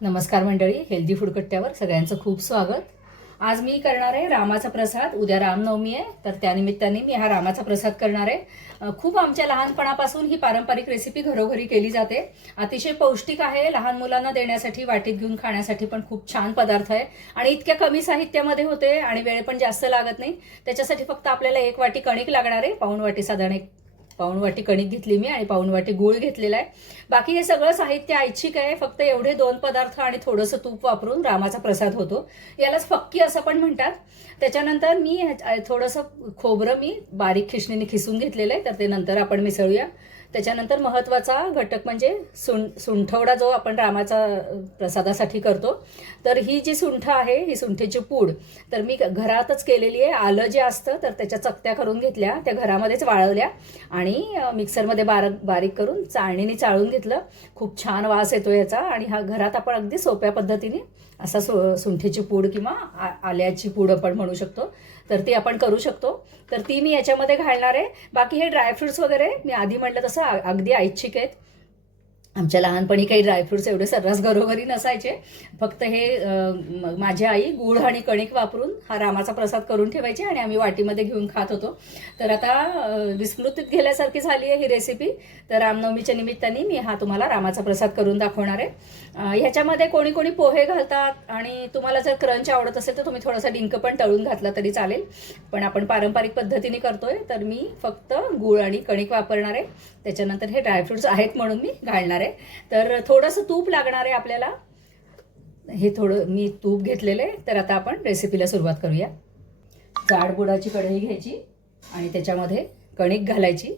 नमस्कार मंडळी healthy food कट्ट्यावर सगळ्यांचं खूप स्वागत. आज मी करणार आहे रामाचा प्रसाद उद्या रामनवमी आहे तर त्यानिमित्ताने मी हा रामाचा प्रसाद करणार आहे. खूप आमच्या लहानपणापासून ही पारंपरिक रेसिपी घरोघरी केली जाते. अतिशय पौष्टिक आहे लहान मुलांना देण्यासाठी वाटीत घेऊन खाण्यासाठी पण खूप छान पदार्थ आहे. आणि इतक्या कमी साहित्यामध्ये होते आणि वेळ पण जास्त लागत नाही. त्याच्यासाठी फक्त आपल्याला एक वाटी कणिक लागणार आहे पाऊण वाटी साधारण एक पाऊण वाटी कणिक घेतली मी आणि पाऊण वाटी गूळ घेतलेला आहे. बाकी हे सगळं साहित्य ऐच्छिक आहे. फक्त एवढे दोन पदार्थ आणि थोडंसं तूप वापरून रामाचा प्रसाद होतो. यालाच फक्की असं पण म्हणतात. त्याच्यानंतर मी थोडंसं खोबरं मी बारीक खिसणीने खिसून घेतलेलं आहे. तर ते नंतर आपण मिसळूया. त्याच्यानंतर महत्त्वाचा घटक म्हणजे सुं सुंठवडा जो आपण रामाचा प्रसादासाठी करतो तर ही जी सुंठ आहे ही सुंठीची पूड तर मी घरातच केलेली आहे. आलं जे असतं तर त्याच्या चकत्या करून घेतल्या त्या घरामध्येच वाळवल्या आणि मिक्सरमध्ये बारक बारीक करून चाळणीने चाळून घेतलं. खूप छान वास येतो याचा आणि हा घरात आपण अगदी सोप्या पद्धतीने असा सु सुंठीची पूड किंवा आल्याची पूड आपण म्हणू शकतो. तर ती आपण करू शकतो. तर ती मी याच्यामध्ये घालणार आहे. बाकी हे ड्रायफ्रुट्स वगैरे मी आधी म्हटलं तसं अगदी ऐच्छिक आहेत. आमच्या लहानपणी काही ड्रायफ्रुट्स एवढे सर्रास घरोघरी नसायचे. फक्त हे माझी आई गूळ आणि कणिक वापरून हा रामाचा प्रसाद करून ठेवायची आणि आम्ही वाटीमध्ये घेऊन खात होतो. तर आता विस्मृतीत गेल्यासारखी झाली आहे ही रेसिपी तर रामनवमीच्या निमित्ताने मी हा तुम्हाला रामाचा प्रसाद करून दाखवणार आहे. ह्याच्यामध्ये कोणी कोणी पोहे घालतात आणि तुम्हाला जर क्रंच आवडत असेल तर तुम्ही थोडासा डिंक पण तळून घातला तरी चालेल. पण आपण पारंपरिक पद्धतीने करतोय तर मी फक्त गूळ आणि कणिक वापरणार आहे. त्याच्यानंतर हे ड्रायफ्रुट्स आहेत म्हणून मी घालणार आहे. तर थोडंसं तूप लागणार आहे आपल्याला. हे थोडं मी तूप घेतलेलं आहे. तर आता आपण रेसिपीला सुरुवात करूया. जाडबुडाची कढई घ्यायची आणि त्याच्यामध्ये कणिक घालायची.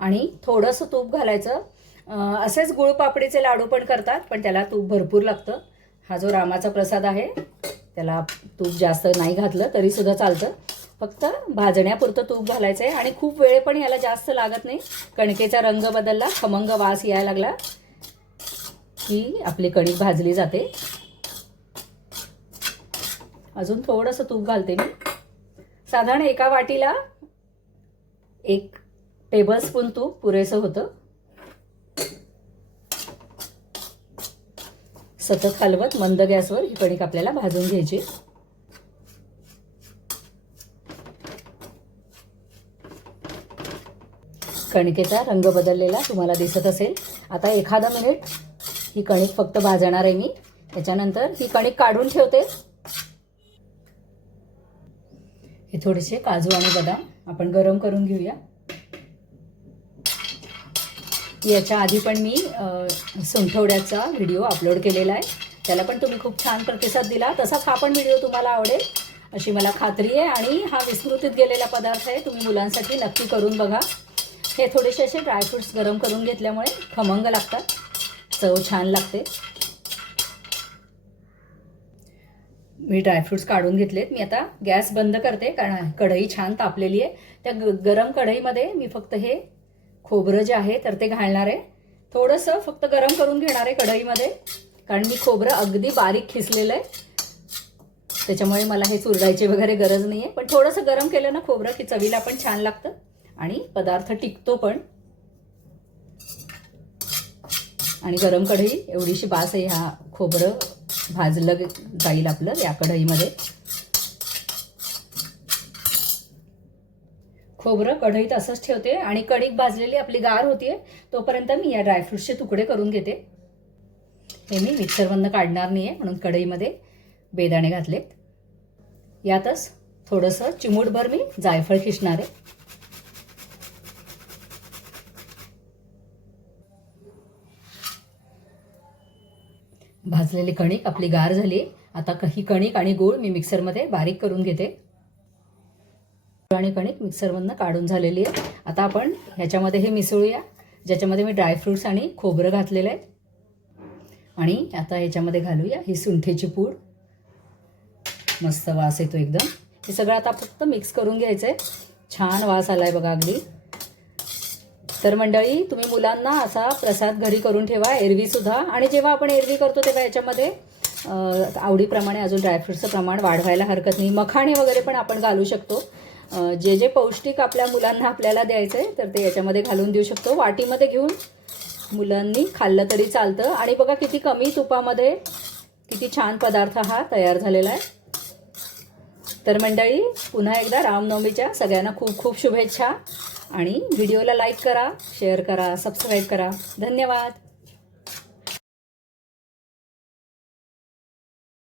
आणि थोडंसं तूप घालायचं. असेच गुळपापडीचे लाडू पण करतात पण त्याला तूप भरपूर लागतं. हा जो रामाचा प्रसाद आहे त्याला तूप जास्त नाही घातलं तरी सुद्धा चालतं. फक्त भाजण्यापुरतं तूप घालायचं आहे आणि खूप वेळ पण याला जास्त लागत नाही. कणकेचा रंग बदलला खमंग वास यायला लागला. की आपली कणिक भाजली जाते. अजून थोडंसं तूप घालते मी. साधारण एका वाटीला एक टेबलस्पून तूप पुरेसं होतं. सतत हलवत मंद गॅसवर ही कणिक आपल्याला भाजून घ्यायची. कणिकेचा रंग बदललेला तुम्हाला दिसत असेल. आता एखादा मिनिट ही कणिक फक्त भाजणार आहे मी. त्याच्यानंतर ही कणिक काढून ठेवते. हे थोडेसे काजू आणि बदाम आपण गरम करून घेऊया. याच्या आधी पण मी सुंठवड्याचा व्हिडिओ अपलोड केलेला आहे. त्याला पण तुम्ही खूप छान प्रतिसाद दिला. तसाच हा पण व्हिडिओ तुम्हाला आवडेल. अशी मला खात्री आहे आणि हा विस्मृतीत गेलेला पदार्थ आहे. तुम्ही मुलांसाठी नक्की करून बघा. हे थोडेसे असे ड्रायफ्रुट्स गरम करून घेतल्यामुळे खमंग लागतात. चव छान लागते. मी ड्रायफ्रुट्स काढून घेतलेत. मी आता गॅस बंद करते कारण कढई छान तापलेली आहे. त्या ग गरम कढईमध्ये मी फक्त हे खोबरं जे आहे तर ते घालणार आहे. थोडंसं फक्त गरम करून घेणार आहे कढईमध्ये. कारण मी खोबरं अगदी बारीक खिसलेलं आहे. त्याच्यामुळे मला हे चुरडायची वगैरे गरज नाही आहे पण थोडंसं गरम केलं ना खोबरं की चवीला पण छान लागतं. आणि पदार्थ टिकतो पण. आणि गरम कढई एवढीशी बास आहे ह्या खोबरं भाजलं जाईल आपलं या कढईमध्ये. खोबरं कढईत असंच ठेवते आणि कणिक भाजलेली आपली गार होतीये तोपर्यंत मी या ड्रायफ्रुट्सचे तुकडे करून घेते. हे मी मिक्सरमधनं काढणार नाही आहे म्हणून कढईमध्ये बेदाणे घातलेत. यातच थोडंसं चिमूटभर मी जायफळ खिसणार आहे. भाजलेली कणिक आपली गार झाली. आता ही कणिक आणि गूळ मी मिक्सरमध्ये बारीक करून घेते. गूळ आणि कणिक मिक्सरमधनं काढून झालेली आहे. आता आपण ह्याच्यामध्ये हे मिसळूया. ज्याच्यामध्ये मी ड्रायफ्रुट्स आणि खोबरं घातलेलं आहे. आणि आता ह्याच्यामध्ये घालूया ही सुंठेची पूड. मस्त वास येतो एकदम. हे सगळं आता फक्त मिक्स करून घ्यायचं आहे छान वास आला आहे बघा अगदी. तर मंडळी तुम्ही मुलांना असा प्रसाद घरी करून ठेवा एरवी सुद्धा. आणि जेव्हा आपण एरवी करतो तेव्हा याच्यामध्ये आवडीप्रमाणे अजून ड्रायफ्रूटचं प्रमाण वाढवायला हरकत नाही. मखाणे वगैरे पण आपण घालू शकतो. जे जे पौष्टिक आपल्या मुलांना आपल्याला द्यायचं आहे तर ते याच्यामध्ये घालून देऊ शकतो. वाटीमध्ये घेऊन मुलांनी खाल्लं तरी चालतं. आणि बघा किती कमी तुपामध्ये किती छान पदार्थ हा तयार झालेला आहे. तर मंडळी पुन्हा एकदा रामनवमीच्या सगळ्यांना खूप खूप शुभेच्छा. आणि व्हिडिओला लाईक करा शेअर करा सबस्क्राईब करा. धन्यवाद.